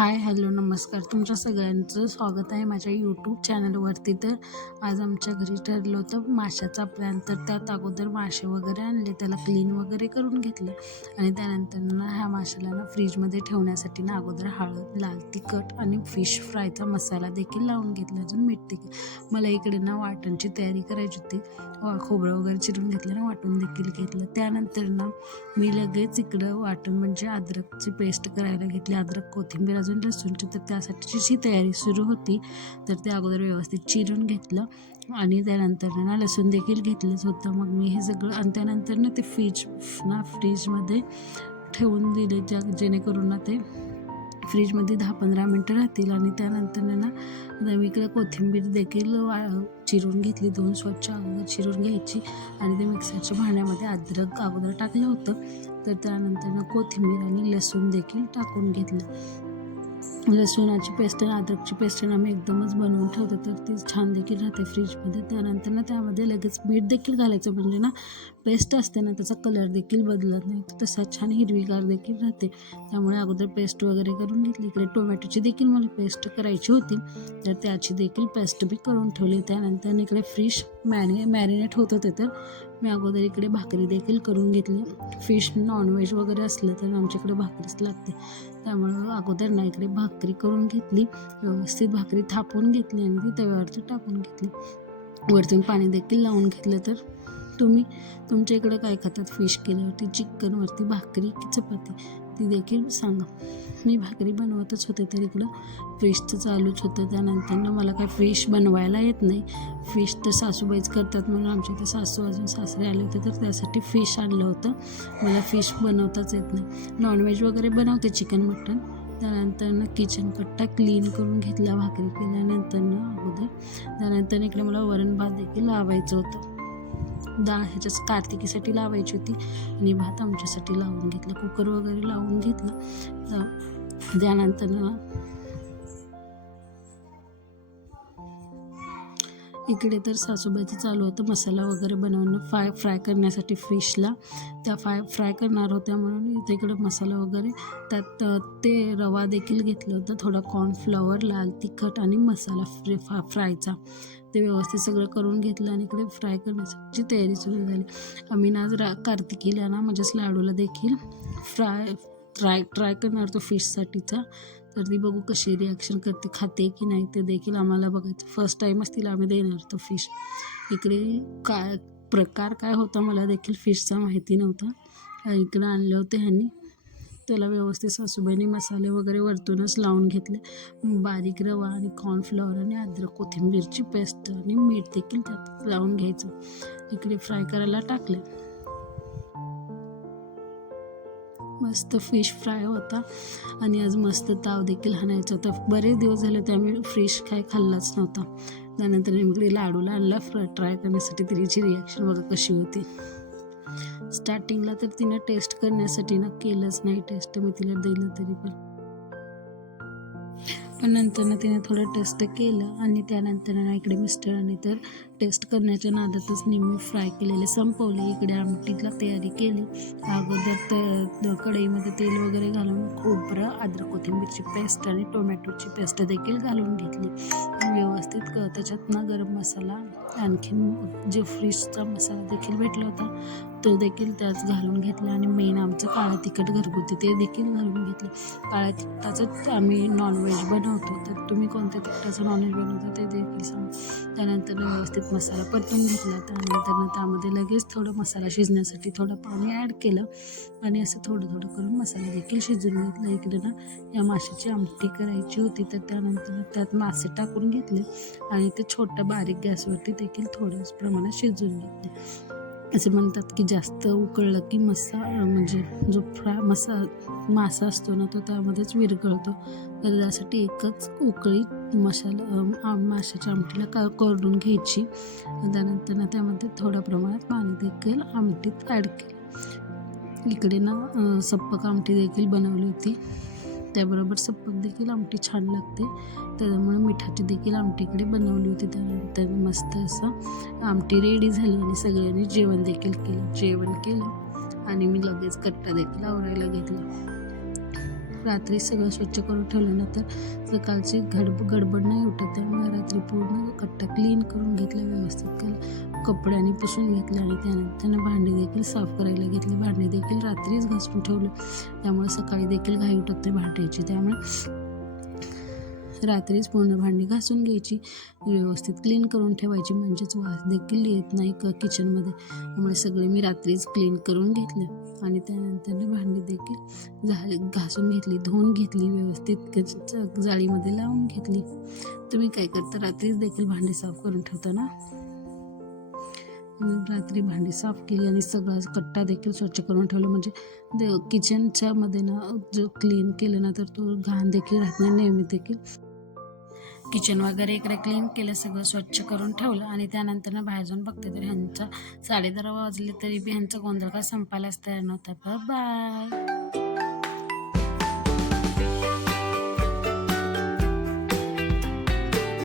हाय, hello, नमस्कार. तुमच्या सगळ्यांचं स्वागत आहे माझ्या यूट्यूब चॅनलवरती. तर आज आमच्या घरी ठरलं होतं माशाचा प्लॅन. तर त्यात अगोदर मासे वगैरे आणले, त्याला क्लीन वगैरे करून घेतलं आणि त्यानंतर ह्या माशाला फ्रीजमध्ये ठेवण्यासाठी अगोदर हळद, लाल तिखट आणि फिश फ्रायचा मसाला देखील लावून घेतला, अजून मीठ देखील. मला इकडे वाटणची तयारी करायची होती. खोबरं वगैरे चिरून घेतलं, वाटून देखील घेतलं. त्यानंतर मी लगेच इकडं वाटण म्हणजे अद्रकची पेस्ट करायला घेतली. अद्रक, कोथिंबीर, अजून लसूणची. तर त्यासाठीची लसूण सुरू होती. तर ते अगोदर व्यवस्थित चिरून घेतलं आणि त्यानंतर लसूण देखील घेतलंच होतं. मग मी हे सगळं आणि त्यानंतर ते फ्रीजमध्ये ठेवून दिले, जेणेकरून ते फ्रीजमध्ये 10-15 मिनटं राहतील. आणि त्यानंतर मी इकडे कोथिंबीर देखील चिरून घेतली. धुवून स्वच्छ अगोदर चिरून घ्यायची आणि ते मिक्सरच्या भांड्यामध्ये अद्रक अगोदर टाकलं होतं. तर त्यानंतर कोथिंबीर आणि लसूण देखील टाकून घेतलं. लसूणाची पेस्ट आणि अद्रकची पेस्ट मी एकदमच बनवून ठेवते, तर ती छान देखील राहते फ्रीजमध्ये. त्यानंतर त्यामध्ये लगेच मीठ देखील घालायचं, म्हणजे पेस्ट असते त्याचा कलर देखील बदलत नाही, तसा छान हिरवीगार देखील राहते. त्यामुळे अगोदर पेस्ट वगैरे करून घेतली. इकडे टोमॅटोची देखील मला पेस्ट करायची होती, तर त्याची देखील पेस्ट मी करून ठेवली. त्यानंतर इकडे फिश मॅरिनेट होत होते, तर मी अगोदर इकडे भाकरी देखील करून घेतली. फिश नॉनव्हेज वगैरे असलं तर आमच्याकडे भाकरीच लागते, त्यामुळं अगोदर इकडे भाकरी करून घेतली. व्यवस्थित भाकरी थापून घेतली आणि ती तव्यावरती टाकून घेतली. वरतून पाणी देखील लावून घेतलं. तर तुम्ही तुमच्या इकडं काय खातात? फिश केल्यावरती, चिकनवरती भाकरी की चपाती, ती देखील सांगा. मी भाकरी बनवतच होते, तर इकडं फिशचं चालूच होतं. त्यानंतर मला काय फिश बनवायला येत नाही. फिश तर सासूबाईच करतात, म्हणून आमच्या इथे सासू अजून सासरे आले होते, तर त्यासाठी फिश आणलं होतं. मला फिश बनवताच येत नाही. नॉनव्हेज वगैरे बनवते, चिकन, मटन. त्यानंतर किचन कट्टा क्लीन करून घेतला भाकरी केल्यानंतर अगोदर. त्यानंतर इकडे मला वरण भात देखील लावायचं होतं. डाळ ह्याच्याच कार्तिकीसाठी लावायची होती आणि भात आमच्यासाठी लावून घेतला. कुकर वगैरे लावून घेतलं. त्यानंतर इकडे तर सासूबाईचं चालू होतं मसाला वगैरे बनवणं फ्राय करण्यासाठी फिशला. त्या फ्राय करणार होत्या, म्हणून इथे इकडे मसाला वगैरे, त्यात ते रवा देखील घेतलं होतं, थोडा कॉर्नफ्लॉवर, लाल तिखट आणि मसाला फ्रायचा. ते व्यवस्थित सगळं करून घेतलं आणि इकडे फ्राय करण्यासाठी तयारी सुरू झाली. आम्ही आज कार्तिकीला म्हणजेच लाडूला देखील ट्राय करणार होतो फिशसाठीचा. तर ती बघू कशी रिॲक्शन करते, खाते की नाही, ते देखील आम्हाला बघायचं. फर्स्ट टाईमच तिला आम्ही देणार होतो फिश. इकडे प्रकार काय होता मला देखील फिशचा माहिती नव्हता. इकडं आणले होते ह्यांनी. त्याला व्यवस्थित सासूबाईंनी मसाले वगैरे वरतूनच लावून घेतले. बारीक रवा आणि कॉर्नफ्लॉवर आणि अद्रक, कोथिंबीरची पेस्ट आणि मीठ देखील त्यात लावून घ्यायचं. इकडे फ्राय करायला टाकले. मस्त फिश फ्राय होता आणि आज मस्त ताव देखील हाणायचा होता. बरेच दिवस झाले होते आम्ही फिश खाल्लाच नव्हता. त्यानंतर इकडे लाडूला आणला ट्राय करण्यासाठी. तिची रिॲक्शन बघा कशी होती. स्टार्टिंगला तर तिनं टेस्ट करण्यासाठी केलंच नाही टेस्ट, मी तिला दिलं तरी पण नंतर तिने थोडं टेस्ट केलं आणि त्यानंतर इकडे मिस्टरांनी तर टेस्ट करण्याच्या नादातच निम्मे फ्राय केलेले संपवले. इकडे आमटीला तयारी केली. अगोदर कढईमध्ये तेल वगैरे घालून खोबरं, अद्रक, कोथिंबीरची पेस्ट आणि टोमॅटोची पेस्ट देखील घालून घेतली. व्यवस्थित त्याच्यात गरम मसाला, आणखीन जो फिशचा मसाला देखील भेटला होता तो देखील त्यात घालून घेतला आणि मेन आमचं काळं तिखट घरगुती ते देखील घालून घेतलं. काळ्या तिखटाचं आम्ही नॉनव्हेज बनवतो, तर तुम्ही कोणत्या तिखटाचं नॉनव्हेज बनवता ते देखील सांगा. त्यानंतर व्यवस्थित मसाला परतून घेतला. त्यानंतर त्यामध्ये लगेच थोडं मसाला शिजण्यासाठी थोडं पाणी ॲड केलं आणि असं थोडं थोडं करून मसाला देखील शिजवून घेतला. इकडे या माशाची आमटी करायची होती, तर त्यानंतर त्यात मासे टाकून घेतले आणि ते छोट्या बारीक गॅसवरती देखील थोड्याच प्रमाणात शिजवून घेतले. असे म्हणतात की जास्त उकळलं की म्हणजे जो मासा असतो तो त्यामध्येच विरघळतो. तर त्यासाठी एकच उकळी माशाच्या आमटीला करून घ्यायची. त्यानंतर त्यामध्ये थोड्या प्रमाणात पाणी देखील आमटीत ॲड केलं. इकडे सप्पक आमटी देखील बनवली होती. त्याबरोबर सप्पक देखील आमटी छान लागते, त्याच्यामुळे मिठाची देखील आमटी इकडे बनवली होती. त्यानंतर मस्त असं आमटी रेडी झाली आणि सगळ्यांनी जेवण देखील केलं आणि मी लगेच कट्टा देखील आवरायला घेतला. रात्री सगळं स्वच्छ करून ठेवल्यानंतर सकाळची गडबड नाही उठत, त्यामुळे रात्री पूर्ण कट्टा क्लीन करून घेतला, व्यवस्थित केला, कपड्याने पुसून घेतलं आणि त्यानंतर भांडी देखील साफ करायला घेतली. भांडी देखील रात्रीच घासून ठेवले, त्यामुळे सकाळी देखील घाई उठत नाही भांड्याची, त्यामुळे रात्रीच पूर्ण भांडी घासून घ्यायची, व्यवस्थित क्लीन करून ठेवायची, म्हणजेच वास देखील येत नाही किचनमध्ये. त्यामुळे सगळे मी रात्रीच क्लीन करून घेतले आणि त्यानंतर भांडी देखील घासून घेतली, धुवून घेतली, व्यवस्थित जाळीमध्ये लावून घेतली. तुम्ही काय करता, रात्रीच देखील भांडी साफ करून ठेवता ना? रात्री भांडी साफ केली आणि सगळा कट्टा देखील स्वच्छ करून ठेवलं, म्हणजे किचनच्या मध्ये ना जो क्लीन केलं ना तर तो घाण देखील राहत नाही. नेहमी देखील किचन वगैरे इकडे क्लीन केलं, सगळं स्वच्छ करून ठेवलं आणि त्यानंतर ना बाहेर जाऊन बघते तर ह्यांचा 11:30 वाजले तरी बी ह्यांचा गोंधळ काय संपायलाच तयार नव्हता. बाय.